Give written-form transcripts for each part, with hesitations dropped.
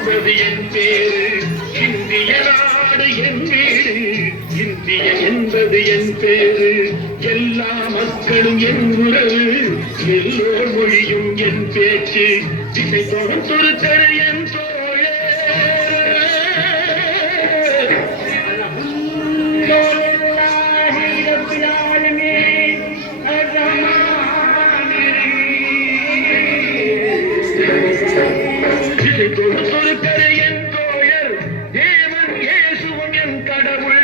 என்பது என் பேரு, இந்திய நாடு என் வீடு, இந்திய என்பது என் பேரு, எல்லா மக்களும் என் உறவு, எல்லோர் மொழியும் என் பேச்சு, திசை தொடும் துருத்தர் என் தோழே. திசை தொடும் துருத்தர் என் தோழர், தேவன் இயேசுவும் என் கடவுள்.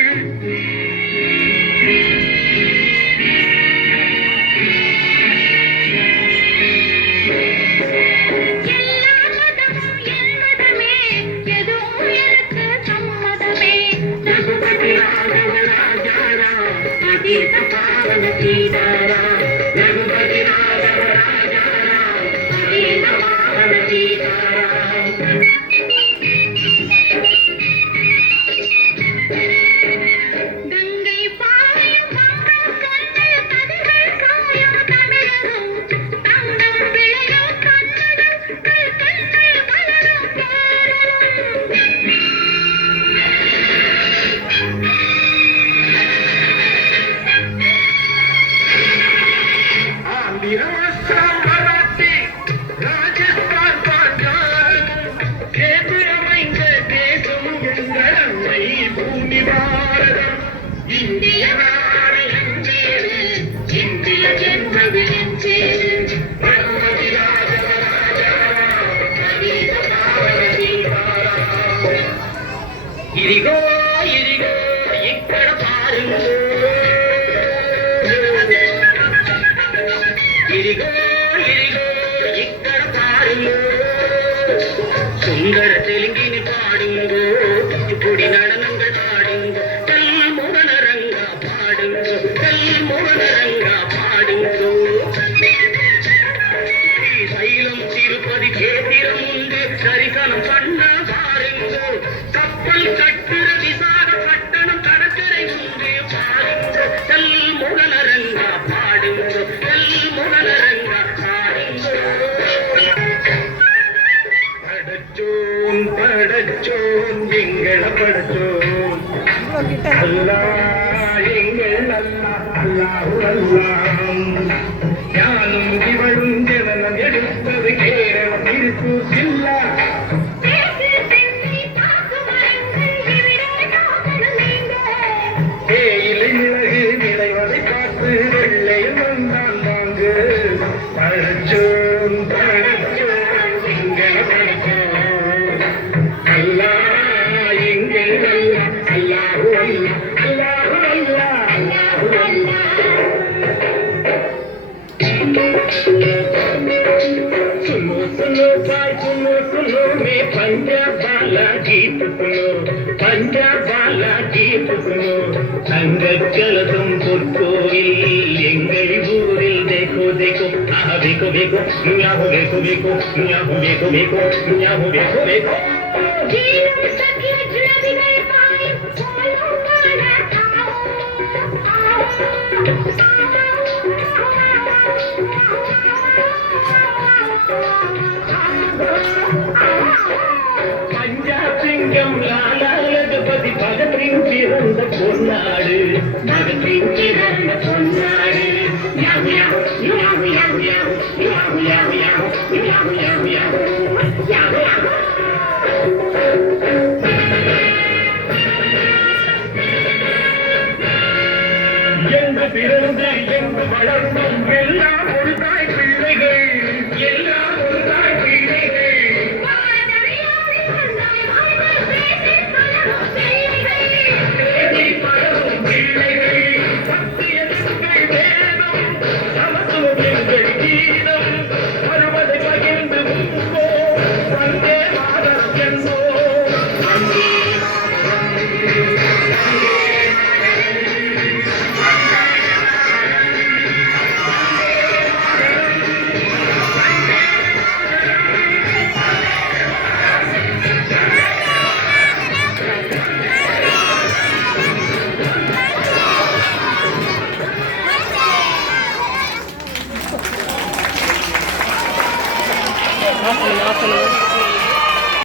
ఇదిగో ఇదిగో ఇక్కడ పారులో, ఇదిగో ఇదిగో ఇక్కడ పారులో, సుందర తెలుగిని పాడుంగో, కుచిపూడి நடனங்கள் ஆடுங்கோ, கல்மோகன ரங்கா பாடுங்கோ, கல்மோகன ரங்கா பாடுங்கோ. சைலம் திருப்பதி கேத்திரம் உண்டு, சரிசனம் பண்ண பாருங்கோ, கப்பல் கட்டுற விசாக பட்டணம் கடற்கரை உண்டு பாருங்கோ, கல்மோகன ரங்கா பாடுங்கோ, கல்மோகன ரங்கா பாடுங்கோ. படச்சோன் படச்சோன் எங்கள படச்சோன் அல்லாஹ், எங்கள் அல்லாஹ், அல்லாஹு அல்லாஹ். ஞானம் இவளும் ஜனனம் எடுப்பது கேரளம் திருப்பூர் ஜில்லா. தேயிலை மிளகு விளைவதை பார்த்து வெள்ளையில் வந்தான் வாங்கு. பழச்சோன் பழச்சோன் எங்கள் பழச்சோன் அல்லாஹ், எங்கள் அல்லாஹ், அல்லாஹு அல்லாஹ், அல்லாஹு அல்லாஹ், அல்லாஹு அல்லாஹ். सुनो सुनो भाई सुनो सुनो मैं पंजाब वाला गीत सुनो, पंजाब वाला गीत सुनो. தங்கச்சலதும் பொற்கோயில் எங்கள் ஊரில் देखो देखो ஆஹா देखो देखो ஞாபகம் देखो देखो ஞாபகம் देखो देखो ஞாபகம் देखो देखो. பஞ்சாப் சிங்கம் லாலா லஜபதி பகத்சிங் பிறந்த பொன்னாடு, பகத்சிங் பிறந்த பொன்னாடு. யாவு யாவு யாவு யாவு யாவு யாவு யாவு யாவு யாவு யாவு யாவு யாவு. எங்கு பிறந்து எங்கு வளர்ந்தும் எல்லாம் ஒரு தாய் பிள்ளைகள், எல்லாம் ஒரு தாய் பிள்ளைகள். Awesome.